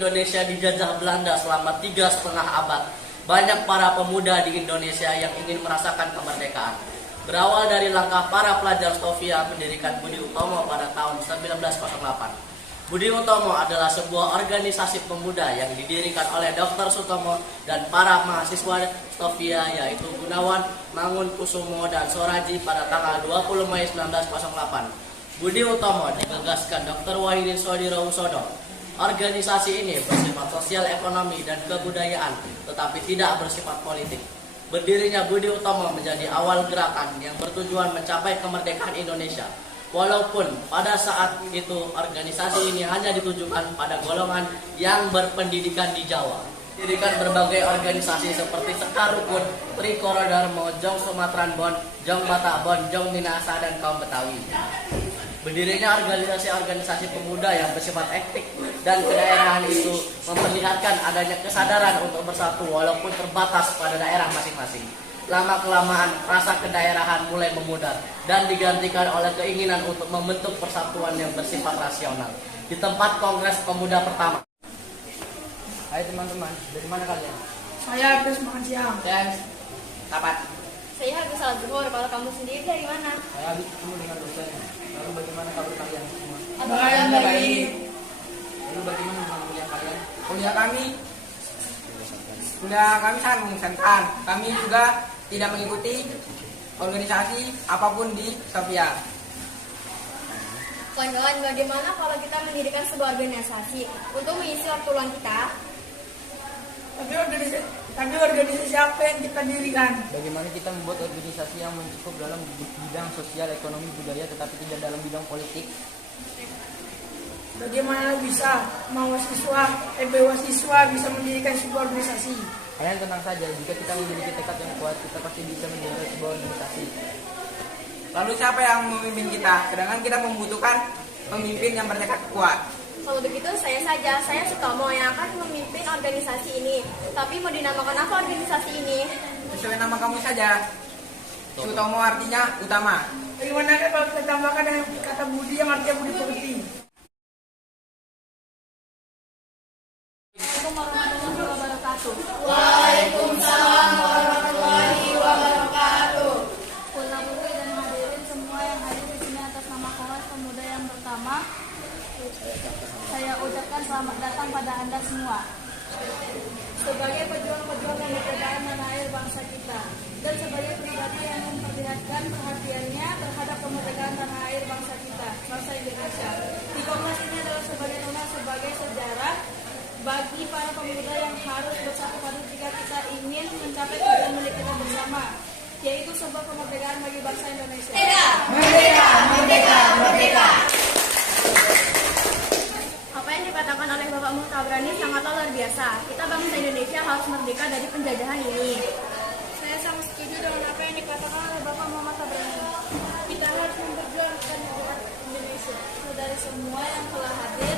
Indonesia dijajah Belanda selama 3,5 abad. Banyak para pemuda di Indonesia yang ingin merasakan kemerdekaan. Berawal dari langkah para pelajar Stovia mendirikan Budi Utomo pada tahun 1908. Budi Utomo adalah sebuah organisasi pemuda yang didirikan oleh Dr. Sutomo dan para mahasiswa Stovia yaitu Gunawan, Mangunkusumo, dan Soraji pada tanggal 20 Mei 1908. Budi Utomo digagaskan Dr. Wahidin Sodirohusodo. Organisasi ini bersifat sosial, ekonomi, dan kebudayaan, tetapi tidak bersifat politik. Berdirinya Budi Utomo menjadi awal gerakan yang bertujuan mencapai kemerdekaan Indonesia. Walaupun pada saat itu organisasi ini hanya ditujukan pada golongan yang berpendidikan di Jawa. Didirikan berbagai organisasi seperti Sekar Rukun, Tri Korodharmo, Jong Sumatran Bon, Jong Batak Bon, Jong Minahasa, dan kaum Betawi. Berdirinya organisasi-organisasi pemuda yang bersifat etik dan kedaerahan itu memperlihatkan adanya kesadaran untuk bersatu walaupun terbatas pada daerah masing-masing. Lama-kelamaan rasa kedaerahan mulai memudar dan digantikan oleh keinginan untuk membentuk persatuan yang bersifat rasional. Di tempat Kongres Pemuda pertama. Hai teman-teman, dari mana kalian? Saya habis makan siang. Dan kapan? Saya habis salat zuhur. Kalau kamu sendiri dari mana? Saya habis ketemu dengan dosennya. Lalu bagaimana kabar kalian semua? Baik. Lalu bagaimana dengan kuliah kalian? Kuliah kami sangat mengesankan. Kami juga tidak mengikuti organisasi apapun di Stovia. Kawan-kawan, bagaimana kalau kita mendirikan sebuah organisasi untuk mengisi waktu luang kita? Tapi organisasi apa yang kita dirikan? Bagaimana kita membuat organisasi yang mencakup dalam bidang sosial, ekonomi, budaya, tetapi tidak dalam bidang politik? Bagaimana bisa mahasiswa bisa mendirikan sebuah organisasi? Kalian tenang saja, jika kita memiliki tekad yang kuat, kita pasti bisa mendirikan sebuah organisasi. Lalu siapa yang memimpin kita? Sedangkan kita membutuhkan pemimpin yang bertekad kuat. Kalau begitu saya saja, saya Sutomo yang akan memimpin organisasi ini. Tapi mau dinamakan apa organisasi ini? Sesuai nama kamu saja. Sutomo artinya utama. Bagaimana kalau kita tambahkan dengan kata budi yang artinya budi pekerti? Assalamualaikum warahmatullahi wabarakatuh. Waalaikumsalam warahmatullahi wabarakatuh. Purnamuri dan hadirin semua yang hadir di sini atas nama Kongres Pemuda yang pertama, saya ucapkan selamat datang pada Anda semua. Sebagai pejuang-pejuang kemerdekaan tanah air bangsa kita, dan sebagai pribadi yang memperlihatkan perhatiannya terhadap kemerdekaan tanah air bangsa kita, bangsa Indonesia. Di Kongres ini adalah sebagai sejarah bagi para pemuda yang harus bersatu padu jika kita ingin mencapai tujuan milik kita bersama, yaitu sebuah kemerdekaan bagi bangsa Indonesia. Merdeka, merdeka, merdeka. Apa yang dikatakan oleh Bapak Muhtabrani sangatlah luar biasa. Kita bangsa Indonesia harus merdeka dari penjajahan ini. Saya sangat setuju dengan apa yang dikatakan oleh Bapak Muhammad Tabrani. Kita harus memperjuangkan negara Indonesia. Saudara semua yang telah hadir,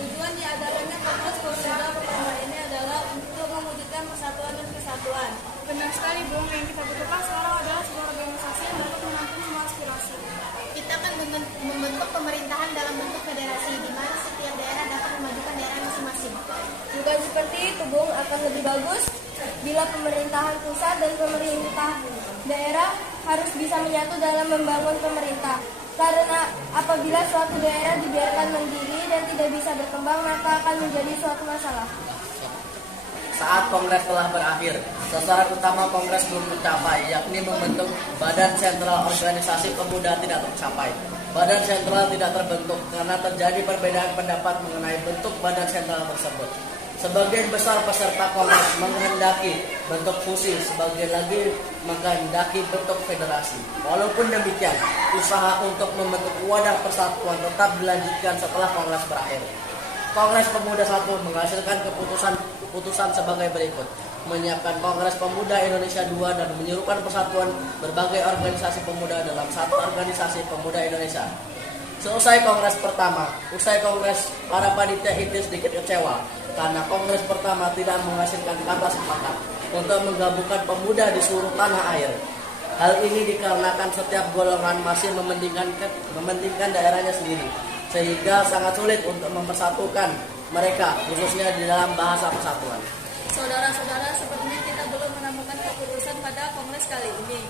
tujuan diadakannya Kongres Pemuda pertama ini adalah untuk mewujudkan persatuan dan kesatuan. Benar sekali, Bung. Yang kita butuhkan sekarang adalah sebuah organisasi yang dapat menampung semua aspirasi. Kita akan membentuk pemerintahan dalam bentuk federasi di mana setiap daerah dapat memajukan daerah masing-masing. Bukan seperti itu, Bung. Akan lebih bagus bila pemerintahan pusat dan pemerintah daerah harus bisa menyatu dalam membangun pemerintah. Karena apabila suatu daerah dibiarkan mandiri dan tidak bisa berkembang, maka akan menjadi suatu masalah. Saat kongres telah berakhir, sasaran utama kongres belum tercapai, yakni membentuk Badan Sentral Organisasi Pemuda tidak tercapai. Badan sentral tidak terbentuk karena terjadi perbedaan pendapat mengenai bentuk badan sentral tersebut. Sebagian besar peserta kongres menghendaki bentuk fusi, sebagian lagi menghendaki bentuk federasi. Walaupun demikian, usaha untuk membentuk wadah persatuan tetap dilanjutkan setelah kongres berakhir. Kongres Pemuda 1 menghasilkan keputusan sebagai berikut: menyiapkan Kongres Pemuda Indonesia 2 dan menyerukan persatuan berbagai organisasi pemuda dalam satu organisasi pemuda Indonesia. Seusai kongres pertama, para panitia itu sedikit kecewa karena kongres pertama tidak menghasilkan kata sepakat untuk menggabungkan pemuda di seluruh tanah air. Hal ini dikarenakan setiap golongan masih mementingkan daerahnya sendiri. sehingga sangat sulit untuk mempersatukan mereka, khususnya di dalam bahasa persatuan. Saudara-saudara, sepertinya kita belum menemukan keputusan pada kongres kali ini.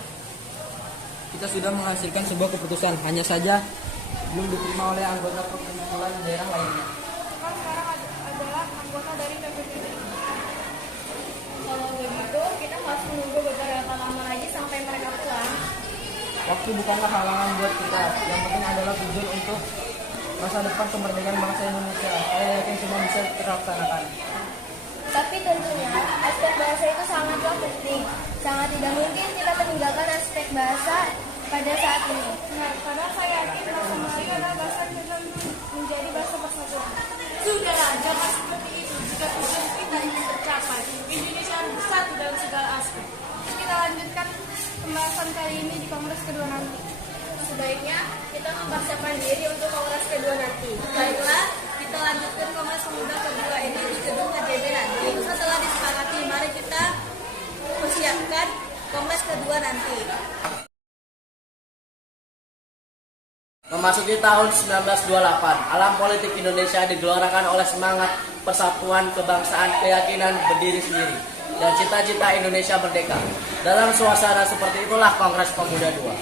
Kita sudah menghasilkan sebuah keputusan, hanya saja belum diterima oleh anggota perkumpulan daerah lainnya. Kan sekarang adalah anggota dari PPPD. Kalau begitu, kita harus menunggu beberapa lama lagi sampai mereka pulang. Waktu bukanlah halangan buat kita, yang penting adalah tujuan untuk masa depan kemerdekaan bangsa Indonesia. Saya yakin semua bisa terlaksanakan. Tapi tentunya aspek bahasa itu sangatlah penting. Sangat tidak mungkin kita meninggalkan aspek bahasa pada saat ini. Nah, karena saya yakin bahasa Melayu adalah bahasa yang menjadi bahasa persatuan. Sudahlah, jangan seperti itu. Jika tujuan kita ingin tercapai, Indonesia harus bersatu dalam segala aspek. Kita lanjutkan pembahasan kali ini di kongres kedua nanti. Sebaiknya kita mempersiapkan diri untuk kongres kedua nanti. Baiklah, kita lanjutkan kongres pemuda kedua ini di gedung KJB nanti. Setelah disepakati, mari kita persiapkan kongres kedua nanti. Memasuki tahun 1928, alam politik Indonesia digelorakan oleh semangat persatuan kebangsaan, keyakinan berdiri sendiri, dan cita-cita Indonesia merdeka. Dalam suasana seperti itulah Kongres Pemuda II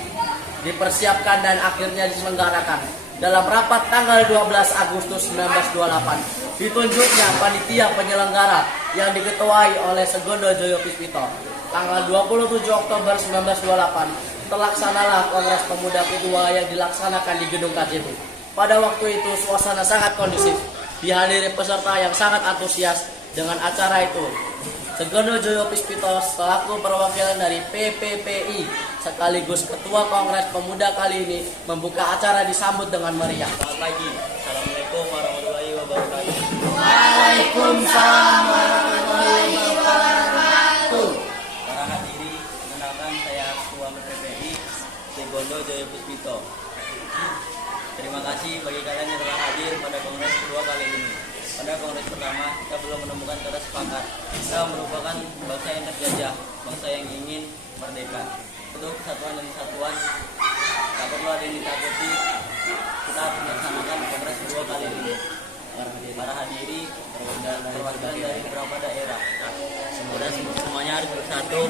dipersiapkan dan akhirnya diselenggarakan. Dalam rapat tanggal 12 Agustus 1928, ditunjuknya panitia penyelenggara yang diketuai oleh Segondo Joyo Puspito. Tanggal 27 Oktober 1928, terlaksanalah Kongres Pemuda kedua yang dilaksanakan di gedung KJB. Pada waktu itu suasana sangat kondusif, dihadiri peserta yang sangat antusias dengan acara itu. Segondo Joyo Puspito selaku perwakilan dari PPPI sekaligus Ketua Kongres Pemuda kali ini membuka acara disambut dengan meriah. Selamat pagi. Assalamualaikum warahmatullahi wabarakatuh. Waalaikumsalam warahmatullahi wabarakatuh. Para hadirin, kenalkan saya Ketua PPPI Segondo Joyo Puspito. Terima kasih bagi kalian yang telah hadir pada kongres kedua kali ini. Pada kongres pertama, kita belum menemukan kata sepakat. Kita merupakan bangsa yang terjajah, bangsa yang ingin merdeka. Untuk kesatuan dan kesatuan, tak perlu ada yang ditakuti. Kita harus melaksanakan kongres kedua kali ini. Para hadiri dan perwakilan dari beberapa daerah. Semuanya harus bersatu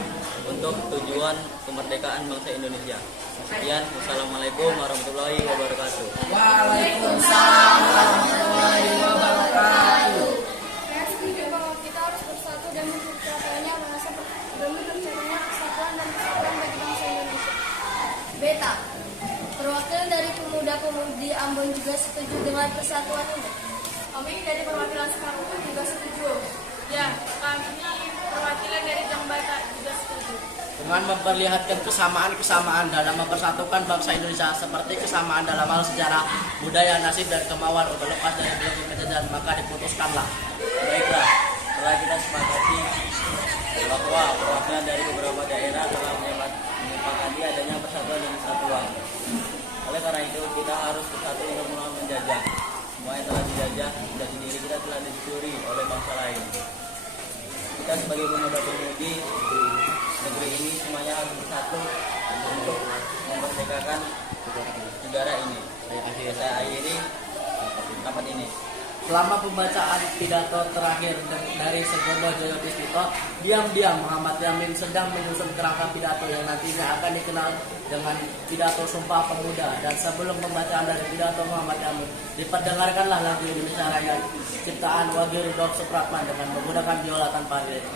untuk tujuan kemerdekaan bangsa Indonesia. Sekian, wassalamualaikum warahmatullahi wabarakatuh. Waalaikumsalam warahmatullahi wabarakatuh. Saya setuju bahwa kita harus bersatu dan menciptakannya bahasa demi tercapainya kesatuan dan kesatuan bagi bangsa Indonesia. Beta, perwakilan dari pemuda-pemudi Ambon juga setuju dengan persatuan ini. Kami dari perwakilan Semarang juga setuju. Ya, kami perwakilan dari Jambata juga setuju. Dengan memperlihatkan kesamaan-kesamaan dalam mempersatukan bangsa Indonesia seperti kesamaan dalam hal sejarah, budaya, nasib, dan kemauan untuk lepas dari belenggu penjajahan, maka diputuskanlah. Baiklah, setelah kita sepakati bahwa perwakilan dari beberapa daerah telah menyepakati adanya persatuan dan kesatuan. Oleh karena itu, kita harus bersatu untuk melawan penjajah. Semua yang telah dijajah dan sendiri kita telah dicuri oleh bangsa lain. Kita sebagai pemuda-pemudi negeri ini semuanya harus bersatu untuk memerdekakan negara ini. Saya akhiri rapat ini. Selama pembacaan pidato terakhir dari Segondo Joyo Puspito, diam-diam Muhammad Yamin sedang menyusun kerangka pidato yang nantinya akan dikenal dengan pidato Sumpah Pemuda. Dan sebelum pembacaan dari pidato Muhammad Yamin, diperdengarkanlah lagu Indonesia Raya ciptaan Wage Rudolf Supratman dengan menggunakan biola tanpa lirik.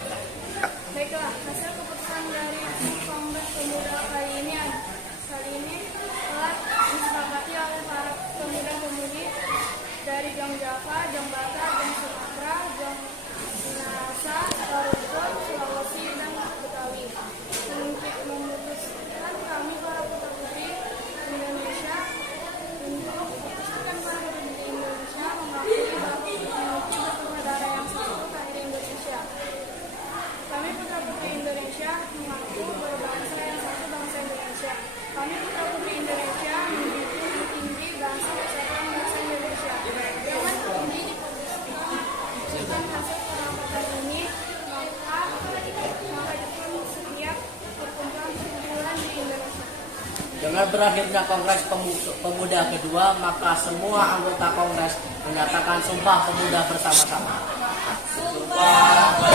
Baiklah, hasil keputusan dari Kongres Pemuda kali ini telah disepakati oleh para pemuda-pemudi dari Jong Java, Jong Bata, Jong Sumatera, Jong Minahasa, Maluku, Sulawesi, dan Betawi. Untuk memutuskan kami para putra-putri Indonesia untuk memutuskan para putri Indonesia mengakui bahwa memiliki bersaudara yang satu dari Indonesia. Kami putra-putri Indonesia mengaku berbangsa yang satu, bangsa Indonesia. Kami putra-putri Indonesia menjunjung tinggi bangsa persatuan bangsa Indonesia. Dengan tinggi diputuskan hasil kerapatan ini, maka Dengan berakhirnya Kongres Pemuda kedua, maka semua anggota Kongres menyatakan Sumpah Pemuda bersama-sama. Sumpah